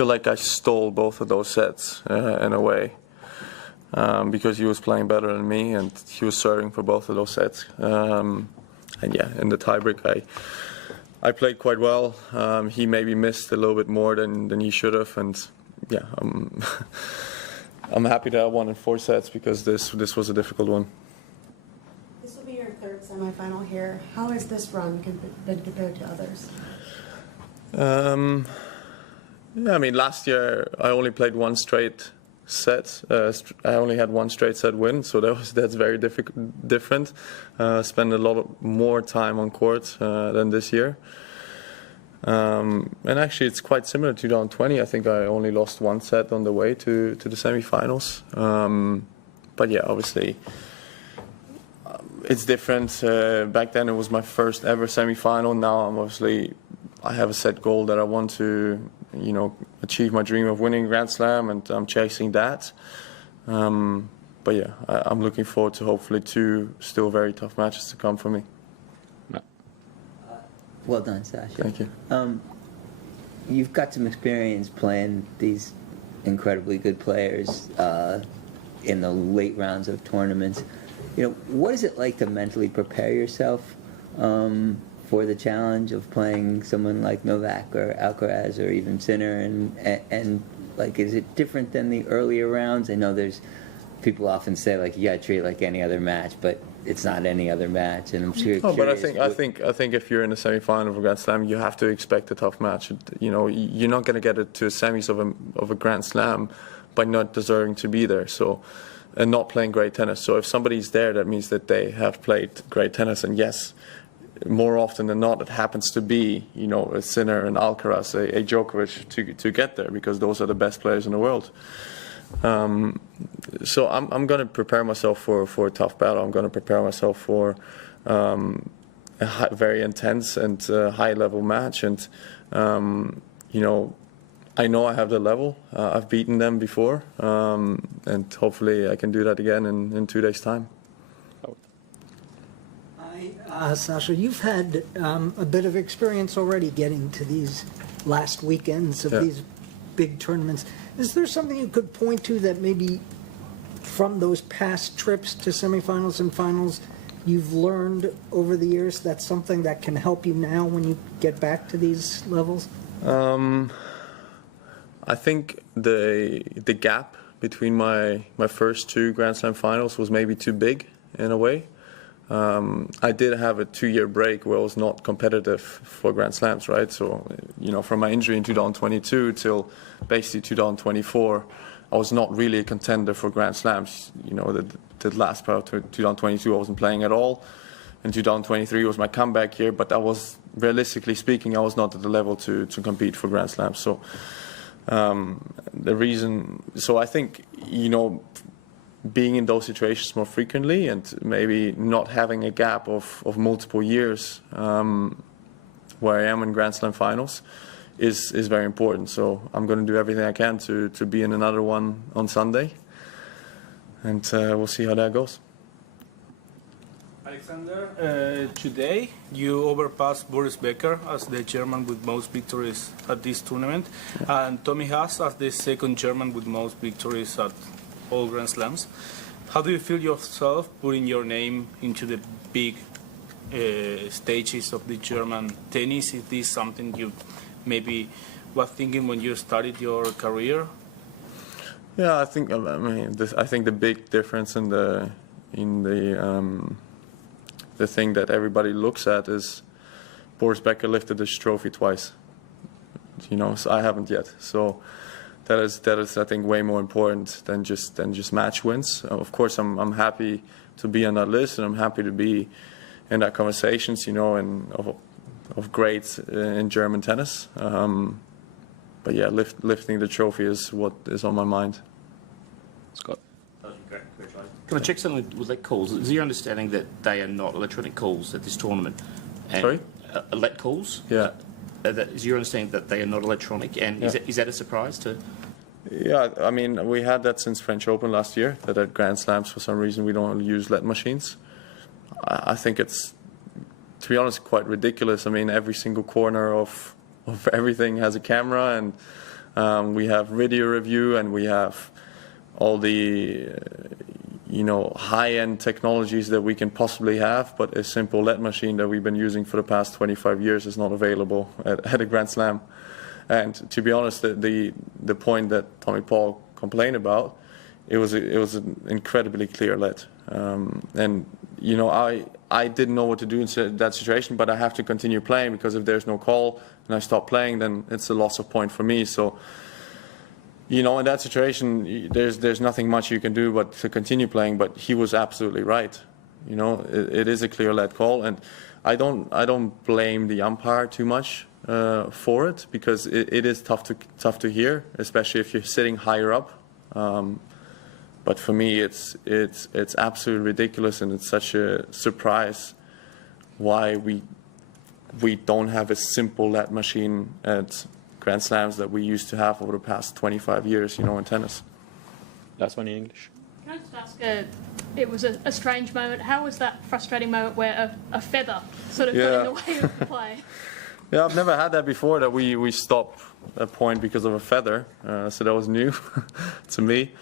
feel like I stole both of those sets in a way. Because he was playing better than me and he was serving for both of those sets. And yeah, in the tiebreak I played quite well. He maybe missed a little bit more than he should have, and yeah, I'm happy that I won in 4 sets because this was a difficult one. This will be your 3rd semifinal here. How has this run been compared to others? Yeah, I mean, last year I only played 1 straight set. I only had 1 straight set win, so that's very different. Spend a lot more time on court than this year. And actually, it's quite similar to 2020. I think I only lost 1 set on the way to the semifinals. But yeah, obviously, it's different. Back then, it was my first ever semifinal. Now, I have a set goal that I want to, achieve my dream of winning Grand Slam, and I'm chasing that. But yeah, I'm looking forward to hopefully 2 still very tough matches to come for me. Well done, Sasha. Thank you. You've got some experience playing these incredibly good players in the late rounds of tournaments. What is it like to mentally prepare yourself for the challenge of playing someone like Novak or Alcaraz or even Sinner, and like, is it different than the earlier rounds? I know there's people often say like you gotta treat it like any other match, but it's not any other match, and I'm sure. Oh, but I think if you're in the semi-final of a Grand Slam, you have to expect a tough match. You're not going to get it to a semis of a Grand Slam by not deserving to be there. So, and not playing great tennis. So if somebody's there, that means that they have played great tennis. And yes, more often than not, it happens to be a Sinner, an Alcaraz, a Djokovic to get there, because those are the best players in the world. So I'm going to prepare myself for a tough battle. I'm going to prepare myself for a very intense and high-level match. And I know I have the level. I've beaten them before, and hopefully I can do that again in 2 days' time. Sasha, you've had a bit of experience already getting to these last weekends of these big tournaments. Is there something you could point to that maybe from those past trips to semifinals and finals you've learned over the years that's something that can help you now when you get back to these levels? I think the gap between my first 2 Grand Slam finals was maybe too big in a way. I did have a 2-year break where I was not competitive for Grand Slams, right? So, from my injury in 2022 till basically 2024, I was not really a contender for Grand Slams. The last part of 2022, I wasn't playing at all. And 2023 was my comeback year, but realistically speaking, I was not at the level to compete for Grand Slams. So, I think, being in those situations more frequently and maybe not having a gap of multiple years where I am in Grand Slam finals is very important. So I'm going to do everything I can to be in another one on Sunday, and we'll see how that goes. Alexander, today you overpassed Boris Becker as the German with most victories at this tournament, and Tommy Haas as the 2nd German with most victories at all Grand Slams. How do you feel yourself putting your name into the big stages of the German tennis? Is this something you maybe were thinking when you started your career? Yeah, I think the big difference in the thing that everybody looks at is Boris Becker lifted this trophy twice. So I haven't yet. So that is I think way more important than just match wins. Of course, I'm happy to be on that list, and I'm happy to be in that conversations, and of greats in German tennis. But yeah, lifting the trophy is what is on my mind. Scott. Can I check something with let calls? Is your understanding that they are not electronic calls at this tournament? And Sorry? Let calls? Yeah. Is your understanding that they are not electronic? And is that a surprise to? Yeah, I mean, we had that since French Open last year, that at Grand Slams, for some reason, we don't use LED machines. I think it's, to be honest, quite ridiculous. I mean, every single corner of everything has a camera, and We have video review, and we have all the high-end technologies that we can possibly have, but a simple LED machine that we've been using for the past 25 years is not available at a Grand Slam. And to be honest, the point that Tommy Paul complained about, it was an incredibly clear LED. And I didn't know what to do in that situation, but I have to continue playing, because if there's no call and I stop playing, then it's a loss of point for me. So, in that situation, there's nothing much you can do but to continue playing. But he was absolutely right. It is a clear LED call, and I don't blame the umpire too much for it, because it is tough to hear, especially if you're sitting higher up. But for me, it's absolutely ridiculous, and it's such a surprise why we don't have a simple LED machine at Grand Slams that we used to have over the past 25 years, in tennis. Last one in English. Can I just ask, it was a strange moment. How was that frustrating moment where a feather sort of got in the way of the play? Yeah, I've never had that before, that we stop a point because of a feather, so that was new to me.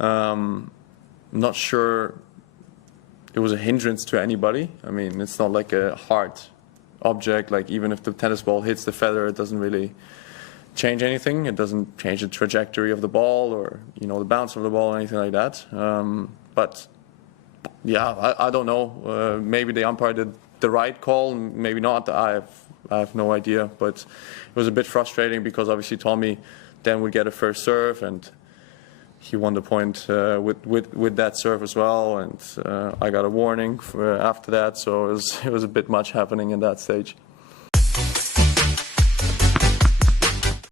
I'm not sure it was a hindrance to anybody. I mean, it's not like a hard object, like even if the tennis ball hits the feather, it doesn't really change anything. It doesn't change the trajectory of the ball, or the bounce of the ball, or anything like that. But yeah, I don't know. Maybe the umpire did the right call, maybe not. I have no idea. But it was a bit frustrating, because obviously Tommy then would get a first serve, and he won the point with that serve as well. And I got a warning after that, so it was a bit much happening in that stage.